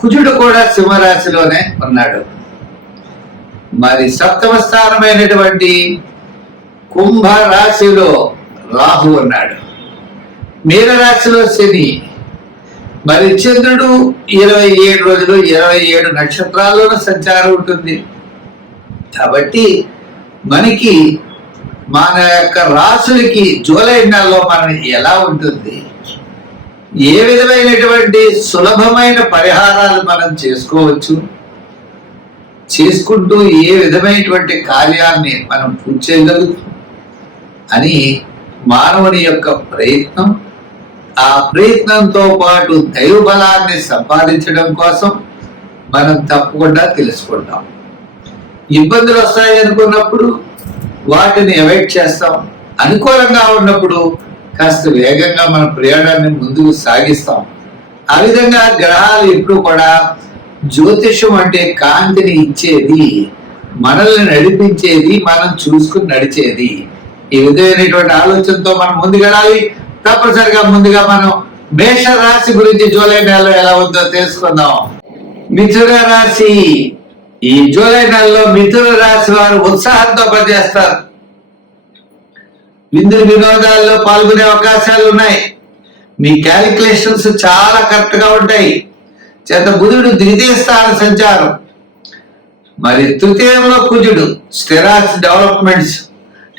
కుజుడు కూడా సింహరాశిలోనే ఉన్నాడు. మరి సప్తమ స్థానమైనటువంటి కుంభ రాశిలో రాహు ఉన్నాడు. మీనరాశిలో శని మరి చంద్రుడు ఇరవై ఏడు రోజులు ఇరవై ఏడు నక్షత్రాల్లోనూ సంచారం ఉంటుంది. కాబట్టి మనకి మన యొక్క రాసులకి జూలై నెలలో మనం ఎలా ఉంటుంది? ఏ విధమైనటువంటి సులభమైన పరిహారాలు మనం చేసుకోవచ్చు? చేసుకుంటూ ఏ విధమైనటువంటి కార్యాన్ని మనం పూర్తి చేయగలుగుతాం? అని మానవుని యొక్క ప్రయత్నం ఆ ప్రయత్నంతో పాటు దైవ బలాన్ని సంపాదించడం కోసం మనం తప్పకుండా తెలుసుకుంటాం. ఇబ్బందులు వస్తాయి అనుకున్నప్పుడు వాటిని అవాయిడ్ చేస్తాం. అనుకూలంగా ఉన్నప్పుడు కాస్త వేగంగా మన ప్రయాణాన్ని ముందుకు సాగిస్తాం. ఆ విధంగా గ్రహాలు ఎప్పుడు కూడా జ్యోతిషం అంటే కాంతిని ఇచ్చేది మనల్ని నడిపించేది మనం చూసుకుని నడిచేది. ఈ విధమైనటువంటి ఆలోచనతో మనం ముందుకెళ్ళాలి తప్పనిసరిగా ముందుగా మనం మేష రాశి గురించి జూలై నెలలో ఎలా ఉందో తెలుసుకుందాం. మిథున రాశి. ఈ జూలై నెలలో మిథున రాశి వారు ఉత్సాహంతో పనిచేస్తారు. విందు వినోదాల్లో పాల్గొనే అవకాశాలు ఉన్నాయి మీ క్యాలిక్యులేషన్స్ చాలా కరెక్ట్గా ఉంటాయి. చేత బుధుడు ద్వితీయ స్థాన సంచారం. మరి తృతీయంలో కుజుడు స్టెరాస్ డెవలప్మెంట్స్.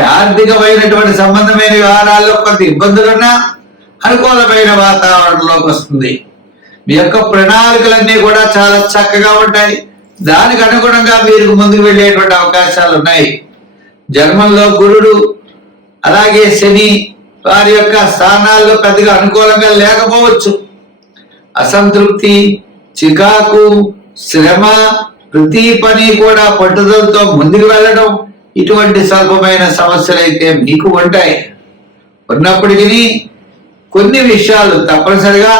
ఆర్థికమైనటువంటి సంబంధమైన వ్యవహారాల్లో కొంత ఇబ్బందులున్నా అనుకూలమైన వాతావరణంలోకి వస్తుంది. మీ యొక్క ప్రణాళికలన్నీ కూడా చాలా చక్కగా ఉంటాయి. దానికి అనుగుణంగా మీరు ముందుకు వెళ్ళేటువంటి అవకాశాలు ఉన్నాయి జన్మంలో గురుడు అలాగే శని వారి యొక్క స్థానాల్లో పెద్దగా అనుకూలంగా లేకపోవచ్చు. అసంతృప్తి చికాకు శ్రమ ప్రతి పని కూడా పట్టుదలతో ముందుకు వెళ్ళడం ఇటువంటి స్వల్పమైన సమస్యలు అయితే మీకు ఉంటాయి. ఉన్నప్పటికీ కొన్ని విషయాలు తప్పనిసరిగా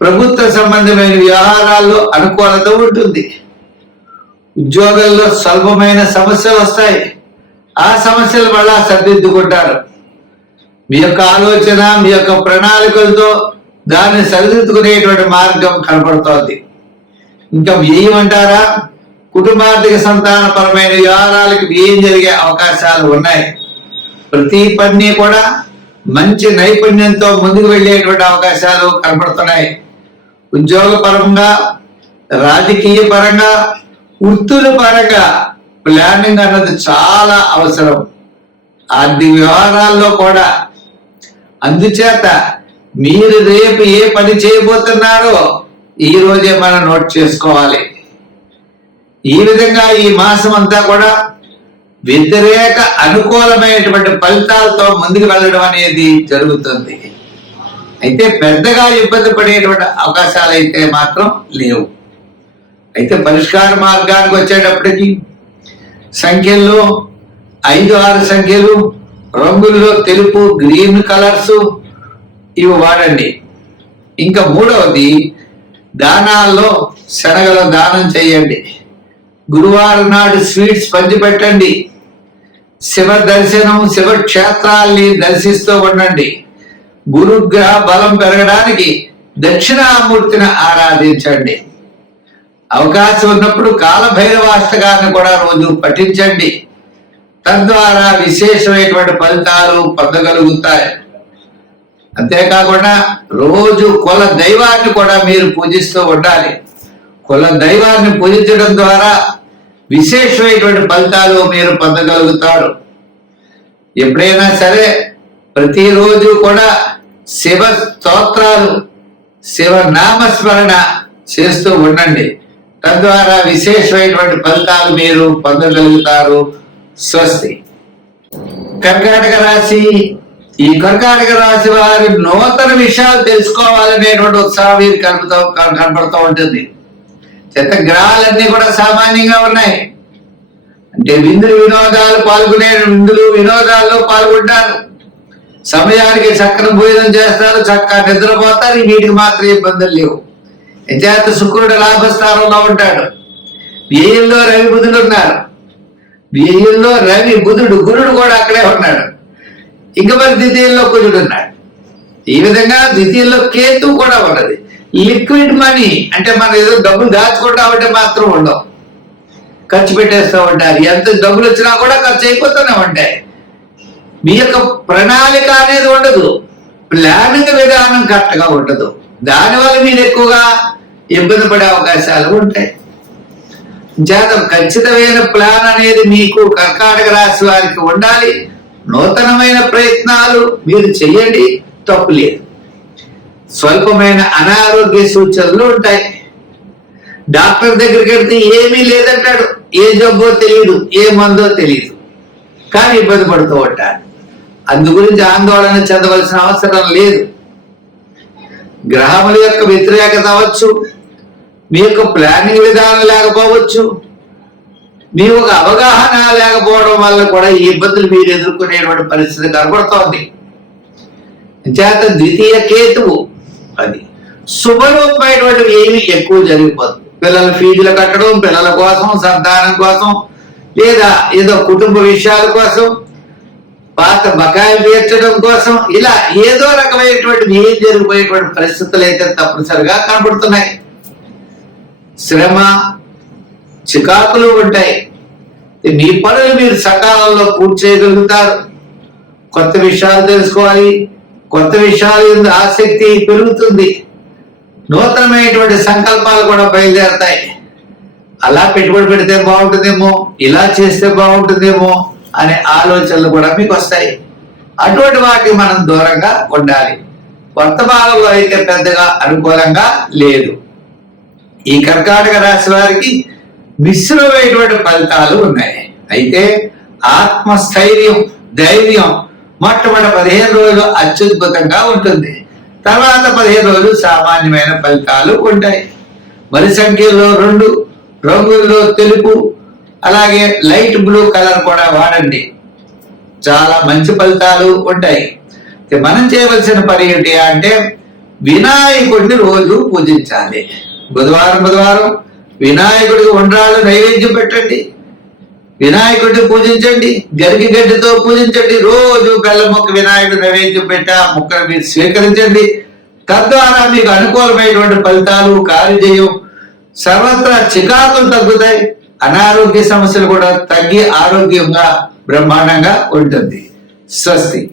ప్రభుత్వ సంబంధమైన వ్యవహారాల్లో అనుకూలత ఉంటుంది. ఉద్యోగంలో స్వల్పమైన సమస్యలు వస్తాయి. ఆ సమస్యలు మళ్ళా సరిదిద్దుకుంటారు. మీ యొక్క ఆలోచన మీ యొక్క ప్రణాళికలతో దాన్ని సరిదిద్దుకునేటువంటి మార్గం కనపడుతోంది. ఇంకా ఏమంటారా? అంటారా కుటుంబార్థిక సంతానపరమైన వ్యవహారాలకు ఏం జరిగే అవకాశాలు ఉన్నాయి? ప్రతి పని కూడా మంచి నైపుణ్యంతో ముందుకు వెళ్ళేటువంటి అవకాశాలు కనపడుతున్నాయి. ఉద్యోగ పరంగా రాజకీయ పరంగా వృత్తుల పరంగా ప్లానింగ్ అన్నది చాలా అవసరం. ఆర్థిక వ్యవహారాల్లో కూడా. అందుచేత మీరు రేపు ఏ పని చేయబోతున్నారో ఈ రోజే మనం నోట్ చేసుకోవాలి. ఈ విధంగా ఈ మాసం అంతా కూడా వ్యతిరేక అనుకూలమైనటువంటి ఫలితాలతో ముందుకు వెళ్ళడం అనేది జరుగుతుంది. అయితే పెద్దగా ఇబ్బంది పడేటువంటి అవకాశాలు అయితే మాత్రం లేవు. అయితే పరిష్కార మార్గానికి వచ్చేటప్పటికి సంఖ్యల్లో ఐదు ఆరు సంఖ్యలు రంగుల్లో తెలుపు గ్రీన్ కలర్స్ ఇవి వాడండి. ఇంకా మూడవది దానాల్లో శనగల దానం చేయండి. గురువారం నాడు స్వీట్స్ పంచిపెట్టండి శివ దర్శనం శివ క్షేత్రాల్ని దర్శిస్తూ ఉండండి. గురుగ్రహ బలం పెరగడానికి దక్షిణామూర్తిని ఆరాధించండి. అవకాశం ఉన్నప్పుడు కాలభైరవాష్టకాన్ని కూడా రోజు పఠించండి. తద్వారా విశేషమైనటువంటి ఫలితాలు పొందగలుగుతాయి. అంతేకాకుండా రోజు కుల దైవాన్ని కూడా మీరు పూజిస్తూ ఉండాలి. కుల దైవాన్ని పూజించడం ద్వారా విశేషమైనటువంటి ఫలితాలు మీరు పొందగలుగుతారు. ఎప్పుడైనా సరే ప్రతిరోజు కూడా శివ స్తోత్రాలు శివ నామస్మరణ చేస్తూ ఉండండి. తద్వారా విశేషమైనటువంటి ఫలితాలు మీరు పొందగలుగుతారు. స్వస్తి. కర్కాటక రాశి. ఈ కర్కాటక రాశి వారి నూతన విషయాలు తెలుసుకోవాలనేటువంటి ఉత్సాహం మీరు కలుపుతూ కనపడుతూ ఉంటుంది. చెత్త గ్రహాలన్నీ కూడా సామాన్యంగా ఉన్నాయి. అంటే విందులు వినోదాలు పాల్గొనే విందులు వినోదాల్లో పాల్గొంటారు. సమయానికి చక్కని భోజనం చేస్తారు చక్కగా నిద్రపోతారు వీటికి మాత్రం ఇబ్బందులు లేవు. యజాత శుక్రుడు లాభస్థానంలో ఉంటాడు? వ్యయంలో రవి బుధుడు ఉన్నారు. వ్యయంలో రవి బుధుడు గురుడు కూడా అక్కడే ఉన్నాడు. ఇంకా మరి ద్వితీయంలో కుజుడు ఉన్నాడు. ఈ విధంగా ద్వితీయంలో కేతు కూడా ఉన్నది. లిక్విడ్ మనీ అంటే మనం ఏదో డబ్బులు దాచుకుంటా ఉంటే మాత్రం ఉండవు. ఖర్చు పెట్టేస్తూ ఉంటారు. ఎంత డబ్బులు వచ్చినా కూడా ఖర్చు అయిపోతూనే ఉంటాయి. మీ యొక్క ప్రణాళిక అనేది ఉండదు. ప్లానింగ్ విధానం కరెక్ట్గా ఉండదు. దానివల్ల మీరు ఎక్కువగా ఇబ్బంది పడే అవకాశాలు ఉంటాయి. జాతం ఖచ్చితమైన ప్లాన్ అనేది మీకు కర్కాటక రాశి వారికి ఉండాలి. నూతనమైన ప్రయత్నాలు మీరు చెయ్యండి తప్పు లేదు. స్వల్పమైన అనారోగ్య సూచనలు ఉంటాయి. డాక్టర్ దగ్గరికి వెళ్తే ఏమీ లేదంటాడు. ఏ జబ్బో తెలియదు ఏ మందో తెలియదు కానీ ఇబ్బంది పడుతూ ఉంటారు అందు గురించి ఆందోళన చెందవలసిన అవసరం లేదు. గ్రహముల యొక్క వ్యతిరేకత అవచ్చు మీ యొక్క ప్లానింగ్ విధానం లేకపోవచ్చు. మీ ఒక అవగాహన లేకపోవడం వల్ల కూడా ఈ ఇబ్బందులు మీరు ఎదుర్కొనేటువంటి పరిస్థితి కనబడుతోంది. చేత ద్వితీయ కేతువు అది. శుభరూపమైనటువంటివి ఏమి ఎక్కువ జరిగిపోదు. పిల్లల ఫీజులు కట్టడం పిల్లల కోసం సంతానం కోసం లేదా ఏదో కుటుంబ విషయాల కోసం పాత బకాయిలు తీర్చడం కోసం ఇలా ఏదో రకమైనటువంటి ఏం జరిగిపోయేటువంటి పరిస్థితులు అయితే తప్పనిసరిగా కనబడుతున్నాయి. శ్రమ చికాకులు ఉంటాయి. మీ పనులు మీరు సకాలంలో పూర్తి చేయగలుగుతారు. కొత్త విషయాలు తెలుసుకోవాలి. కొత్త విషయాలు ఆసక్తి పెరుగుతుంది. నూతనమైనటువంటి సంకల్పాలు కూడా బయలుదేరతాయి. అలా పెట్టుబడి పెడితే బాగుంటుందేమో ఇలా చేస్తే బాగుంటుందేమో అనే ఆలోచనలు కూడా మీకు వస్తాయి. అటువంటి వాటికి మనం దూరంగా ఉండాలి. వర్తమానంలో అయితే పెద్దగా అనుకూలంగా లేదు. ఈ కర్కాటక రాశి వారికి మిశ్రమైనటువంటి ఫలితాలు ఉన్నాయి. అయితే ఆత్మస్థైర్యం ధైర్యం మొట్టమొదటి పదిహేను రోజులు అత్యద్భుతంగా ఉంటుంది. తర్వాత పదిహేను రోజులు సామాన్యమైన ఫలితాలు ఉంటాయి. మరి సంఖ్యలో రెండు రంగుల్లో తెలుపు అలాగే లైట్ బ్లూ కలర్ కూడా వాడండి. చాలా మంచి ఫలితాలు ఉంటాయి. మనం చేయవలసిన పని ఏంటి అంటే వినాయకుడిని రోజు పూజించాలి. బుధవారం బుధవారం వినాయకుడికి ఉండ్రాళ్ళు నైవేద్యం పెట్టండి. వినాయకుడిని పూజించండి. గరికి గడ్డితో పూజించండి. రోజు బెల్ల మొక్క వినాయకుడు నైవేద్యం పెట్ట మొక్కను మీరు స్వీకరించండి. తద్వారా మీకు అనుకూలమైనటువంటి ఫలితాలు కార్యజయం సర్వత్రా చికాకులు తగ్గుతాయి. అనారోగ్య సమస్యలు కూడా తగ్గి ఆరోగ్యంగా బ్రహ్మాండంగా ఉంటుంది. స్వస్తి.